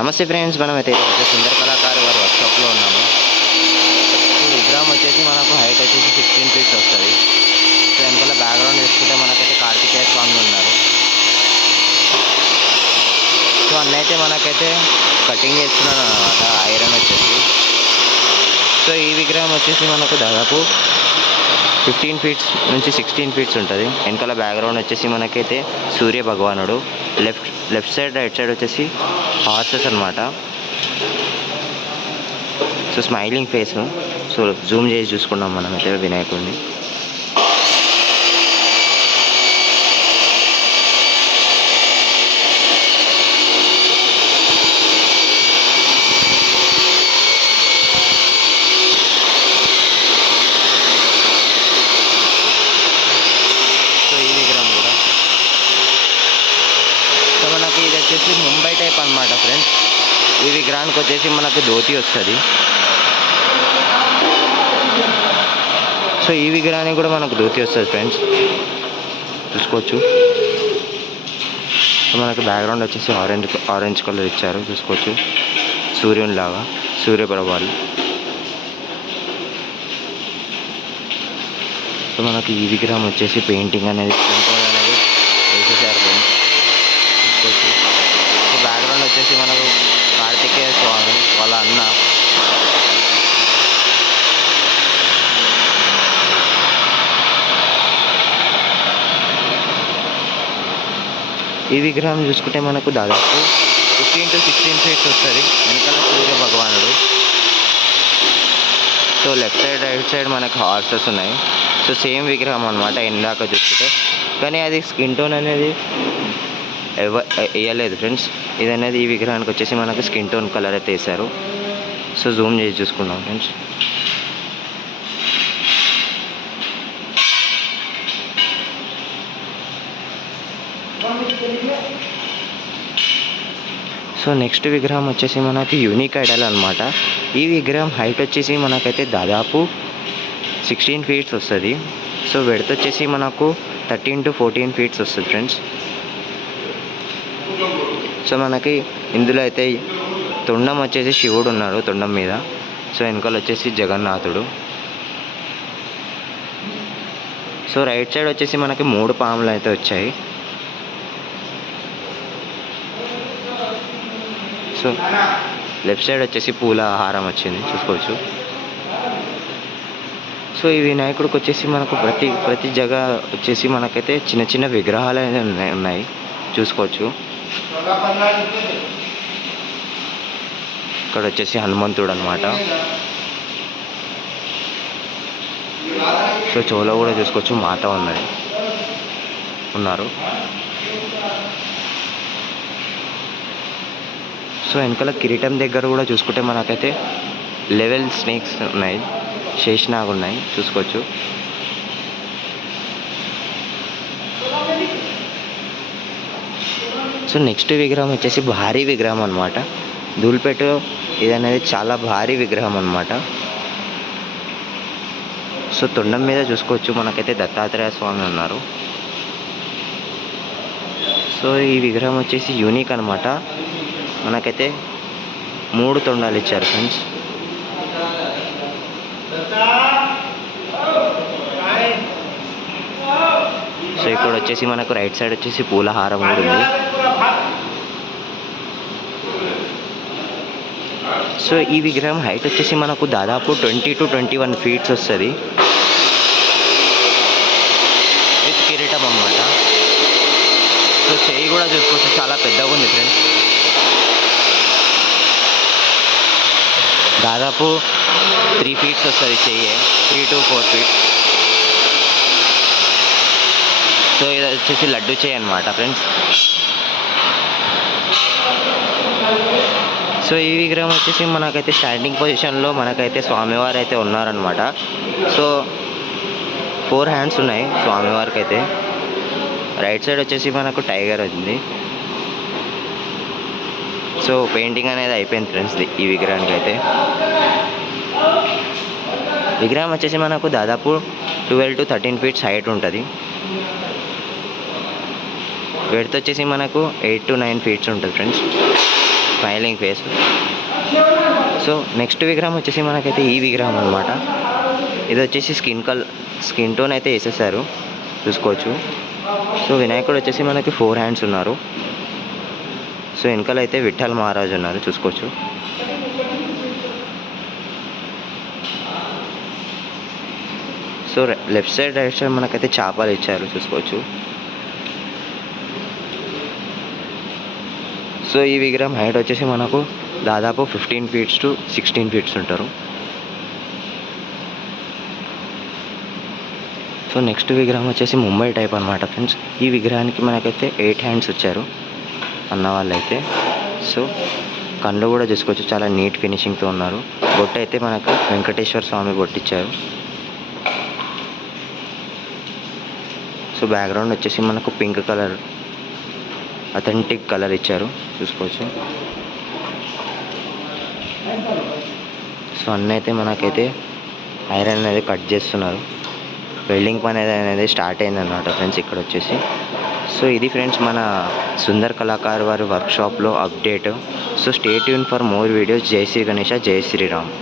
నమస్తే ఫ్రెండ్స్, మనమైతే సుందర కళాకారు వారి వర్క్షాప్లో ఉన్నాము. సో విగ్రహం వచ్చేసి మనకు హైట్ వచ్చేసి 16 ఫీట్స్ వస్తుంది. సో వెనకాల బ్యాక్గ్రౌండ్ చూసుకుంటే మనకైతే కార్తికేయ స్వామి ఉన్నారు. సో అన్నైతే మనకైతే కటింగ్ చేస్తున్నాను అనమాట, ఐరన్ వచ్చేసి. సో ఈ విగ్రహం వచ్చేసి మనకు దాదాపు 15 ఫీట్స్ నుంచి 16 ఫీట్స్ ఉంటుంది. వెనకాల బ్యాక్గ్రౌండ్ వచ్చేసి మనకైతే సూర్య భగవానుడు, లెఫ్ట్ సైడ్ రైట్ సైడ్ వచ్చేసి హార్సెస్ అనమాట. So smiling face. So Zoom చేసి చూసుకున్నాం మనమైతే వినాయకుడిని. ఇది వచ్చేసి ముంబై టైప్ అనమాట ఫ్రెండ్స్. ఈ విగ్రహానికి వచ్చేసి మనకు ధోతి వస్తుంది. సో ఈ విగ్రహానికి కూడా మనకు ధోతి వస్తుంది ఫ్రెండ్స్, చూసుకోవచ్చు. సో మనకు బ్యాక్గ్రౌండ్ వచ్చేసి ఆరెంజ్ కలర్ ఇచ్చారు, చూసుకోవచ్చు. సూర్యుని లాగా సూర్యప్రభాలు. సో మనకి ఈ విగ్రహం వచ్చేసి పెయింటింగ్ అనేది వేసేసారు ఫ్రెండ్స్, చూసుకోవచ్చు. సో బ్యాక్గ్రౌండ్ వచ్చేసి మనకు కార్తికేయ స్వామి వాళ్ళ అన్న. ఈ విగ్రహం చూసుకుంటే మనకు దాదాపు 15 to 16 ఫీట్స్ వస్తుంది. వెనకాల సూర్య భగవానుడు. So left side right side మనకు హార్సెస్ ఉన్నాయి. సో సేమ్ విగ్రహం అనమాట ఇందాక చూసుకుంటే, కానీ అది స్కిన్ టోన్ అనేది వేయలేదు ఫ్రెండ్స్. ఇది అనేది ఈ విగ్రహానికి వచ్చేసి మనకు స్కిన్ టోన్ కలర్ అయితే వేశారు. సో జూమ్ చేసి చూసుకున్నాం ఫ్రెండ్స్. సో నెక్స్ట్ విగ్రహం వచ్చేసి మనకి యూనిక్ ఐడల్ అనమాట. ఈ విగ్రహం హైట్ వచ్చేసి మనకైతే దాదాపు 16 ఫీట్స్ వస్తుంది. సో వెడత్ వచ్చేసి మనకు 13 to 14 ఫీట్స్ వస్తుంది ఫ్రెండ్స్. సో మనకి ఇందులో అయితే తొండం వచ్చేసి శివుడు ఉన్నాడు తొండం మీద. సో వెనకాల వచ్చేసి జగన్నాథుడు. సో రైట్ సైడ్ వచ్చేసి మనకి 3 పాములు అయితే వచ్చాయి. సో లెఫ్ట్ సైడ్ వచ్చేసి పూల హారం వచ్చింది, చూసుకోవచ్చు. సో ఈ వినాయకుడికి వచ్చేసి మనకు ప్రతి జగ వచ్చేసి మనకైతే చిన్న చిన్న విగ్రహాలు అయితే ఉన్నాయి, చూసుకోవచ్చు. ఇక్కడ వచ్చేసి హనుమంతుడు అనమాట. సో చెవులో కూడా చూసుకోవచ్చు మాత ఉన్నారు. సో వెనకాల కిరీటం దగ్గర కూడా చూసుకుంటే మనకైతే లెవెల్ స్నేక్స్ ఉన్నాయి, శేషనాగ్ ఉన్నాయి, చూసుకోవచ్చు. సో నెక్స్ట్ విగ్రహం వచ్చేసి భారీ విగ్రహం అనమాట. ధూల్పేట ఇది అనేది చాలా భారీ విగ్రహం అనమాట. సో తొండం మీద చూసుకోవచ్చు మనకైతే దత్తాత్రేయ స్వామి ఉన్నారు. సో ఈ విగ్రహం వచ్చేసి యూనిక్ అనమాట. మనకైతే 3 తొండాలు ఇచ్చారు ఫ్రెండ్స్. సో ఇక్కడ వచ్చేసి మనకు రైట్ సైడ్ వచ్చేసి పూలహారం కూడా ఉంది. సో ఈ విగ్రహం హైట్ వచ్చేసి మనకు దాదాపు 20 to 21 ఫీట్స్ వస్తుంది, విత్ కిరీటం అన్నమాట. సో చెయ్యి కూడా చూసుకోవచ్చు, చాలా పెద్దగా ఉంది ఫ్రెండ్స్. దాదాపు 3 ఫీట్స్ వస్తుంది చెయ్యి, 3 to 4 ఫీట్స్. సో ఇది వచ్చేసి లడ్డు చెయ్యి అనమాట ఫ్రెండ్స్. సో ఈ విగ్రహం వచ్చేసి మనకైతే స్టాండింగ్ పొజిషన్లో మనకైతే స్వామివారు అయితే ఉన్నారనమాట. సో 4 హ్యాండ్స్ ఉన్నాయి స్వామివారికి అయితే. రైట్ సైడ్ వచ్చేసి మనకు టైగర్ ఉంది. సో పెయింటింగ్ అనేది అయిపోయింది ఫ్రెండ్స్ ఈ విగ్రహానికి అయితే. విగ్రహం వచ్చేసి మనకు దాదాపు 12 to 13 ఫీట్స్ హైట్ ఉంటుంది. వెడత్ వచ్చేసి మనకు 8 to 9 ఫీట్స్ ఉంటుంది friends. Smile smiling face. So next విగ్రహం వచ్చేసి మనకైతే ఈ విగ్రహం అనమాట. ఇది వచ్చేసి స్కిన్ టోన్ అయితే వేసేసారు, చూసుకోవచ్చు. సో వినాయకుడు వచ్చేసి మనకి 4 హ్యాండ్స్ ఉన్నారు. సో వెనకాల అయితే విఠల్ మహారాజ్ ఉన్నారు, చూసుకోవచ్చు. So left side right side మనకైతే చేపలు ఇచ్చారు, చూసుకోవచ్చు. సో ఈ విగ్రహం హైట్ వచ్చేసి మనకు దాదాపు 15 feet to 16 feet ఉంటారు. సో నెక్స్ట్ విగ్రహం వచ్చేసి ముంబై టైప్ అనమాట ఫ్రెండ్స్. ఈ విగ్రహానికి మనకైతే 8 హ్యాండ్స్ వచ్చారు అన్న వాళ్ళైతే. సో కళ్ళు కూడా చూసుకోవచ్చు, చాలా నీట్ ఫినిషింగ్తో ఉన్నారు. బొట్టు అయితే మనకు వెంకటేశ్వర స్వామి బొట్టు ఇచ్చారు. సో బ్యాక్గ్రౌండ్ వచ్చేసి మనకు పింక్ కలర్ అథెంటిక్ కలర్ ఇచ్చారు, చూసుకోవచ్చు. సో అన్న అయితే మనకైతే ఐరన్ అనేది కట్ చేస్తున్నారు. వెల్డింగ్ పని అనేది స్టార్ట్ అయిందన్నమాట ఫ్రెండ్స్ ఇక్కడ వచ్చేసి. సో ఇది ఫ్రెండ్స్ మన సుందర్ కళాకార్ వారి వర్క్షాప్లో update. So stay tuned for more videos. Jai Shri Ganesha, జై శ్రీరామ్.